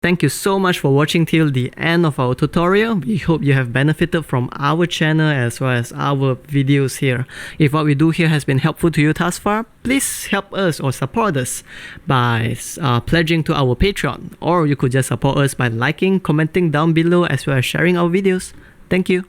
Thank you so much for watching till the end of our tutorial. We hope you have benefited from our channel as well as our videos here. If what we do here has been helpful to you thus far, please help us or support us by pledging to our Patreon, or you could just support us by liking, commenting down below as well as sharing our videos. Thank you.